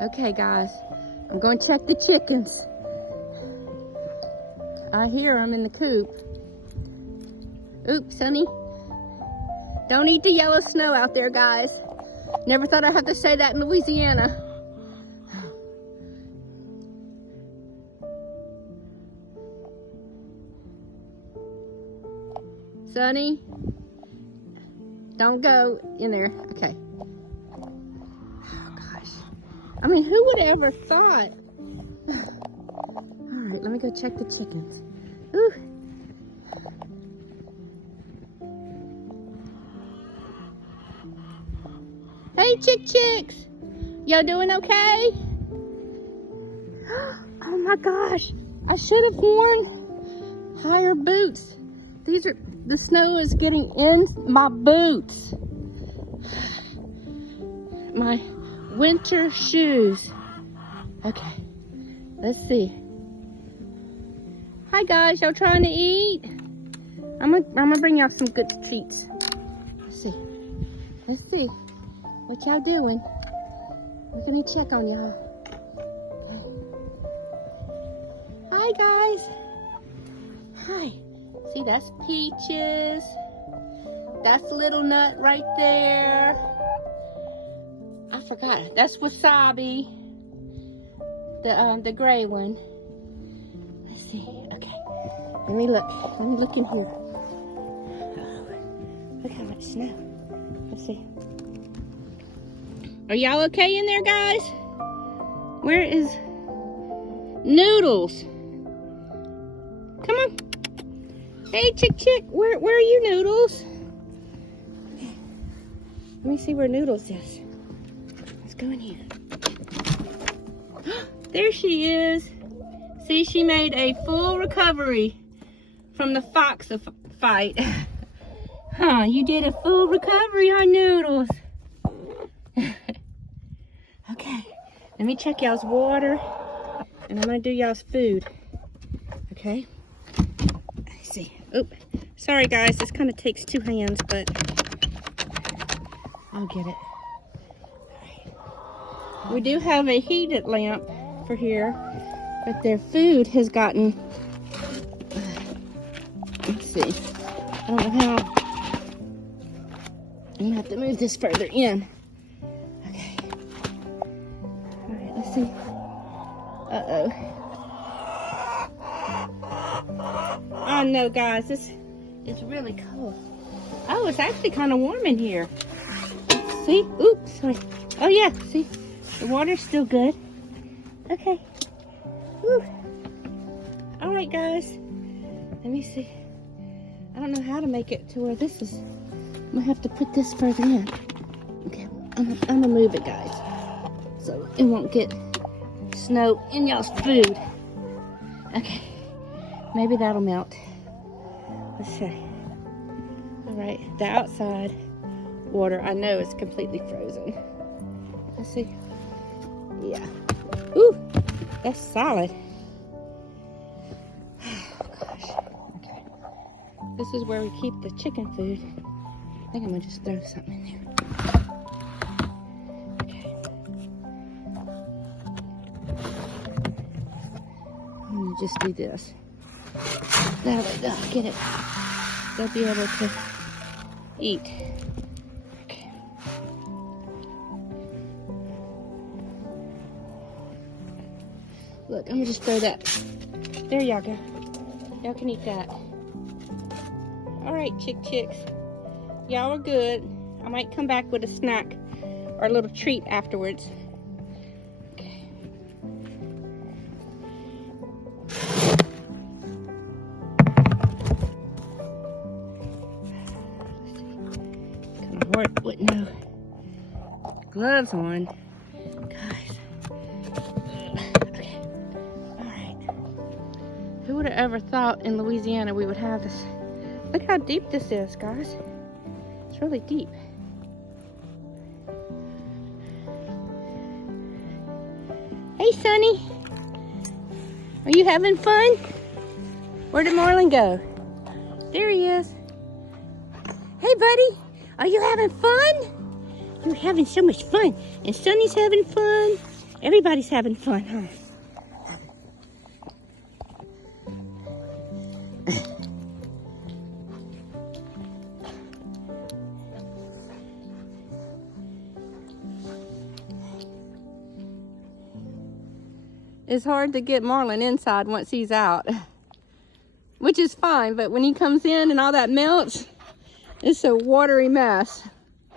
Okay, guys, I'm going to check the chickens. I hear them in the coop. Oops, Sunny. Don't eat the yellow snow out there, guys. Never thought I'd have to say that in Louisiana. Sunny, don't go in there. Okay. Oh, gosh. I mean, who would have ever thought? All right, let me go check the chickens. Ooh. Hey, chicks. Y'all doing okay? Oh my gosh. I should have worn higher boots. The snow is getting in my boots. My winter shoes. Okay, let's see. Hi guys, y'all trying to eat? I'm gonna bring y'all some good treats. Let's see what y'all doing. We're gonna check on y'all. Hi guys. Hi. See, that's Peaches. That's Little Nut right there. I forgot. That's Wasabi. The gray one. Let's see. Okay. Let me look in here. Oh, look how much snow. Let's see. Are y'all okay in there, guys? Where is Noodles? Come on. Hey, chick. Where are you, Noodles? Okay. Let me see where Noodles is. Let's go in here. There she is. See, she made a full recovery from the fox fight. Huh, you did a full recovery, huh, Noodles? Okay, let me check y'all's water, and I'm gonna do y'all's food. Okay? Let's see. Oop. Sorry, guys, this kind of takes two hands, but I'll get it. All right. We do have a heated lamp for here, but their food has gotten, let's see, I don't know how. I'm gonna have to move this further in. Okay. All right, let's see. Uh-oh. Oh no, guys, this is really cold. Oh, it's actually kind of warm in here. See? Oops, sorry. Oh yeah, see? The water's still good. Okay. Whew. All right, guys. Let me see. I don't know how to make it to where this is. I'm gonna have to put this further in. Okay, I'm gonna move it, guys, so it won't get snow in y'all's food. Okay, maybe that'll melt. Let's see. All right, the outside water I know is completely frozen. Let's see. Yeah. Ooh, that's solid. Oh gosh. Okay. This is where we keep the chicken food. I think I'm gonna just throw something in there. Okay. I'm gonna just do this. That way they'll get it. They'll be able to eat. Okay. Look, I'm gonna just throw that. There y'all go. Y'all can eat that. All right, chicks. Y'all are good. I might come back with a snack or a little treat afterwards. Okay. Kind of hard with no gloves on. Guys. Okay. All right. Who would have ever thought in Louisiana we would have this? Look how deep this is, guys. It's really deep. Hey, Sunny. Are you having fun? Where did Marlin go? There he is. Hey, buddy. Are you having fun? You're having so much fun. And Sunny's having fun. Everybody's having fun, huh? It's hard to get Marlin inside once he's out, which is fine, but when he comes in and all that melts, it's a watery mess.